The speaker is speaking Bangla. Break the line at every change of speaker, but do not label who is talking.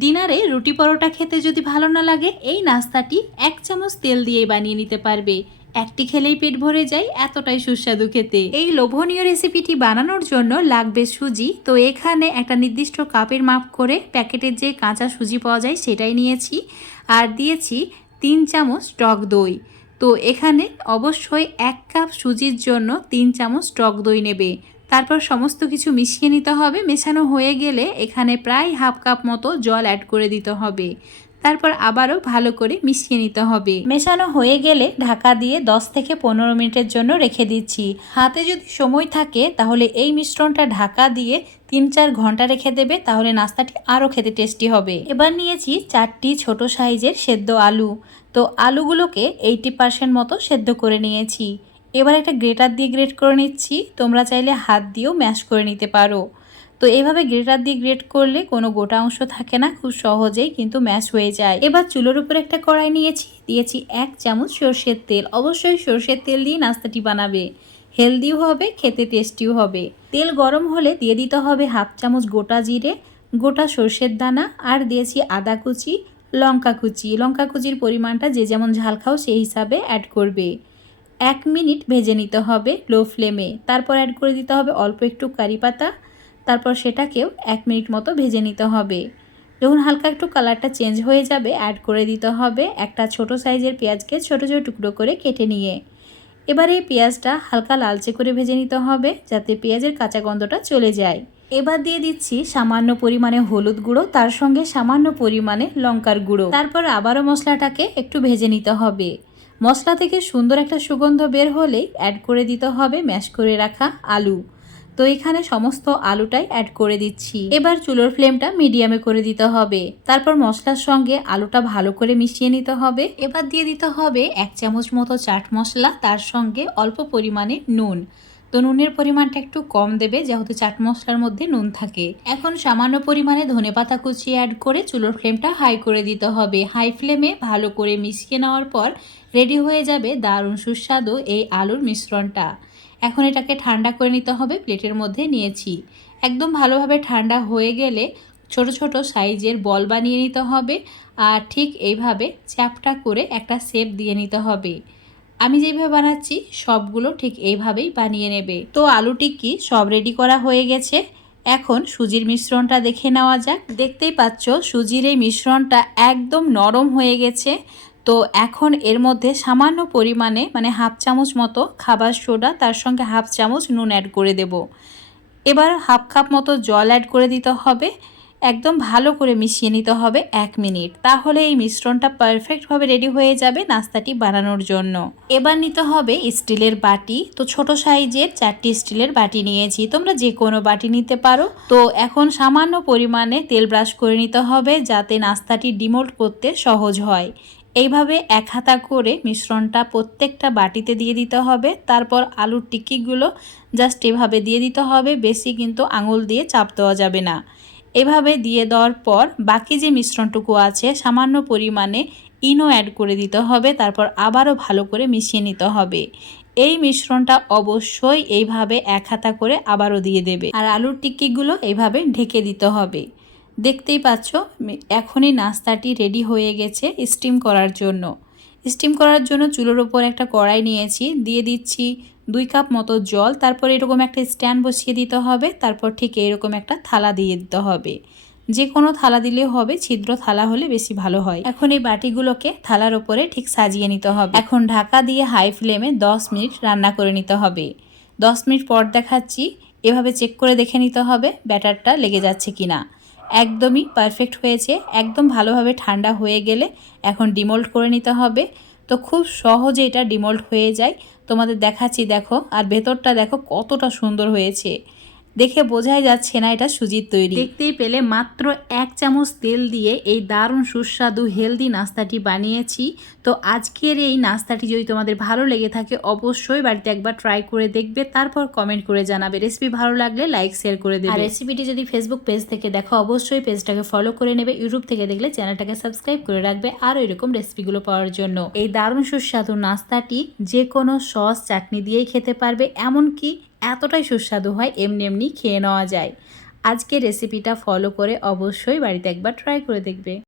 ডিনারে রুটি পরোটা খেতে যদি ভালো না লাগে, এই নাস্তাটি এক চামচ তেল দিয়ে বানিয়ে নিতে পারবে। একটি খেলেই পেট ভরে যায়, এতটাই সুস্বাদু খেতে। এই লোভনীয় রেসিপিটি বানানোর জন্য লাগবে সুজি। তো এখানে একটা নির্দিষ্ট কাপের মাপ করে প্যাকেটের যে কাঁচা সুজি পাওয়া যায় সেটাই নিয়েছি। আর দিয়েছি তিন চামচ টক দই। তো এখানে অবশ্যই এক কাপ সুজির জন্য তিন চামচ টক দই নেবে। তারপর সমস্ত কিছু মিশিয়ে নিতে হবে। মেশানো হয়ে গেলে এখানে প্রায় হাফ কাপ মতো জল অ্যাড করে দিতে হবে। তারপর আবারও ভালো করে মিশিয়ে নিতে হবে। মেশানো হয়ে গেলে ঢাকা দিয়ে 10 থেকে পনেরো মিনিটের জন্য রেখে দিচ্ছি। হাতে যদি সময় থাকে তাহলে এই মিশ্রণটা ঢাকা দিয়ে তিন চার ঘণ্টা রেখে দেবে, তাহলে নাস্তাটি আরও খেতে টেস্টি হবে। এবার নিয়েছি চারটি ছোট সাইজের সেদ্ধ আলু। তো আলুগুলোকে এইটি পার্সেন্ট মতো সেদ্ধ করে নিয়েছি। এবার একটা গ্রেটার দিয়ে গ্রেট করে নিচ্ছি। তোমরা চাইলে হাত দিয়েও ম্যাশ করে নিতে পারো। তো এইভাবে গ্রেটার দিয়ে গ্রেট করলে কোনো গোটা অংশ থাকে না, খুব সহজেই কিন্তু ম্যাশ হয়ে যায়। এবার চুলোর উপর একটা কড়াই নিয়েছি। দিয়েছি এক চামচ সর্ষের তেল। অবশ্যই সর্ষের তেল দিয়ে নাস্তাটি বানাবে। হেলদিও হবে, খেতে টেস্টিও হবে। তেল গরম হলে দিয়ে দিতে হবে হাফ চামচ গোটা জিরে, গোটা সর্ষের দানা আর দিয়েছি আদা কুচি, লঙ্কা কুচি। লঙ্কা কুচির পরিমাণটা যে যেমন ঝাল খাও সেই হিসাবে অ্যাড করবে। এক মিনিট ভেজে নিতে হবে লো ফ্লেমে। তারপর অ্যাড করে দিতে হবে অল্প একটু কারি পাতা। তারপর সেটাকেও এক মিনিট মতো ভেজে নিতে হবে। যখন হালকা একটু কালারটা চেঞ্জ হয়ে যাবে অ্যাড করে দিতে হবে একটা ছোট সাইজের পেঁয়াজকে ছোট ছোট টুকরো করে কেটে নিয়ে। এবার এই পেঁয়াজটা হালকা লালচে করে ভেজে নিতে হবে যাতে পেঁয়াজের কাঁচা গন্ধটা চলে যায়। এবার দিয়ে দিচ্ছি সামান্য পরিমাণে হলুদ গুঁড়ো, তার সঙ্গে সামান্য পরিমাণে লঙ্কার গুঁড়ো। তারপর আবারও মশলাটাকে একটু ভেজে নিতে হবে। মশলা থেকে সুন্দর একটা সুগন্ধ বের হলেই অ্যাড করে দিতে হবে ম্যাশ করে রাখা আলু। তো এখানে সমস্ত আলুটাই অ্যাড করে দিচ্ছি। এবার চুলোর ফ্লেমটা মিডিয়ামে করে দিতে হবে। তারপর মশলার সঙ্গে আলুটা ভালো করে মিশিয়ে নিতে হবে। এবার দিয়ে দিতে হবে এক চামচ মতো চাট মশলা, তার সঙ্গে অল্প পরিমাণে নুন। তো নুনের পরিমাণটা একটু কম দেবে, যেহেতু চাট মশলার মধ্যে নুন থাকে। এখন সামান্য পরিমাণে ধনেপাতা কুচি অ্যাড করে চুলোর ফ্লেমটা হাই করে দিতে হবে। হাই ফ্লেমে ভালো করে মিশিয়ে নেওয়ার পর রেডি হয়ে যাবে দারুণ সুস্বাদু এই আলুর মিশ্রণটা। এখন এটাকে ঠান্ডা করে নিতে হবে, প্লেটের মধ্যে নিয়েছি। একদম ভালোভাবে ঠান্ডা হয়ে গেলে ছোট ছোট সাইজের বল বানিয়ে নিতে হবে, আর ঠিক এইভাবে চ্যাপটা করে একটা শেপ দিয়ে নিতে হবে। আমি যেভাবে বানাচ্ছি, সবগুলো ঠিক এইভাবেই বানিয়ে নেবে। তো আলু টিক্কি সব রেডি করা হয়ে গেছে? এখন সুজির মিশ্রণটা দেখে নেওয়া যাক। দেখতেই পাচ্ছ, সুজির এই মিশ্রণটা একদম নরম হয়ে গেছে। তো এখন এর মধ্যে সামান্য পরিমাণে মানে হাফ চামচ মতো খাবার সোডা, তার সঙ্গে হাফ চামচ নুন অ্যাড করে দেব। এবার হাফ কাপ মতো জল অ্যাড করে দিতে হবে। একদম ভালো করে মিশিয়ে নিতে হবে এক মিনিট। তাহলে এই মিশ্রণটা পারফেক্টভাবে রেডি হয়ে যাবে নাস্তাটি বানানোর জন্য। এবার নিতে হবে স্টিলের বাটি। তো ছোট সাইজের চারটি স্টিলের বাটি নিয়েছি। তোমরা যে কোনো বাটি নিতে পারো। তো এখন সামান্য পরিমাণে তেল ব্রাশ করে নিতে হবে যাতে নাস্তাটি ডিমোল্ড করতে সহজ হয়। এইভাবে এক হাতা করে মিশ্রণটা প্রত্যেকটা বাটিতে দিয়ে দিতে হবে। তারপর আলুর টিকিগুলো জাস্ট এভাবে দিয়ে দিতে হবে। বেশি কিন্তু আঙুল দিয়ে চাপ দেওয়া যাবে না। এভাবে দিয়ে দেওয়ার পর বাকি যে মিশ্রণটুকু আছে, সামান্য পরিমাণে ইনো অ্যাড করে দিতে হবে, তারপর আবারও ভালো করে মিশিয়ে নিতে হবে। এই মিশ্রণটা অবশ্যই এইভাবে এক হাতা করে আবারও দিয়ে দেবে। আর আলুর টিক্কিগুলো এইভাবে ঢেকে দিতে হবে। দেখতেই পাচ্ছ এখনই নাস্তাটি রেডি হয়ে গেছে স্টিম করার জন্য। স্টিম করার জন্য চুলোর ওপর একটা কড়াই নিয়েছি, দিয়ে দিচ্ছি দুই কাপ মতো জল, তারপর এরকম একটা স্ট্যান্ড বসিয়ে দিতে হবে, তারপর ঠিক এরকম একটা থালা দিয়ে দিতে হবে। যে কোনো থালা দিলেও হবে, ছিদ্র থালা হলে বেশি ভালো হয়। এখন এই বাটিগুলোকে থালার ওপরে ঠিক সাজিয়ে নিতে হবে। এখন ঢাকা দিয়ে হাই ফ্লেমে 10 মিনিট রান্না করে নিতে হবে। 10 মিনিট পর দেখাচ্ছি, এভাবে চেক করে দেখে নিতে হবে ব্যাটারটা লেগে যাচ্ছে কিনা। একদমই পারফেক্ট হয়েছে, একদম ভালোভাবে ঠান্ডা হয়ে গেলে এখন ডিমোল্ড করে নিতে হবে। তো খুব সহজে এটা ডিমোল্ড হয়ে যায়। তোমাদের দেখাচ্ছি দেখো। আর ভেতরটা দেখো কতটা সুন্দর হয়েছে। দেখে বোঝাই যাচ্ছে না এটা সুজির তৈরি। দেখতেই পেলে মাত্র এক চামচ তেল দিয়ে এই দারুণ সুস্বাদু হেলদি নাস্তাটি বানিয়েছি। তো আজকের এই নাস্তাটি যদি তোমাদের ভালো লেগে থাকে অবশ্যই বাড়িতে একবার ট্রাই করে দেখবে তারপর কমেন্ট করে জানাবে। রেসিপি ভালো লাগলে লাইক শেয়ার করে দেবে। আর রেসিপিটি যদি ফেসবুক পেজ থেকে দেখো অবশ্যই পেজটাকে ফলো করে নেবে। ইউটিউব থেকে দেখলে চ্যানেলটাকে সাবস্ক্রাইব করে রাখবে আর এরকম রেসিপিগুলো পাওয়ার জন্য। এই দারুণ সুস্বাদু নাস্তাটি যে কোনো সস চাটনি দিয়েই খেতে পারবে এমনকি এতটাই সুস্বাদু হয় এমনি এমনি খেয়ে নেওয়া যায়। আজকে রেসিপিটা ফলো করে অবশ্যই বাড়িতে একবার ট্রাই করে দেখবে।